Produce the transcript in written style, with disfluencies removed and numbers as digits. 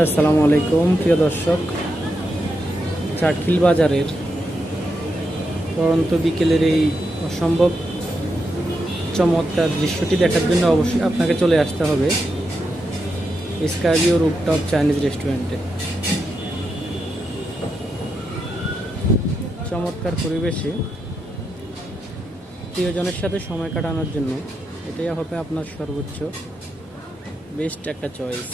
আসসালামু আলাইকুম প্রিয় দর্শক, চাটখিল বাজারের পড়ন্ত বিকেলের এই অসম্ভব চমৎকার দৃশ্যটি দেখার জন্য অবশ্যই আপনাকে চলে আসতে হবে স্কাইভিউ রুফটপ চাইনিজ রেস্টুরেন্টে। চমৎকার পরিবেশে প্রিয়জনের সাথে সময় কাটানোর জন্য এটাই হবে আপনার সর্বোচ্চ বেস্ট একটা চয়েস।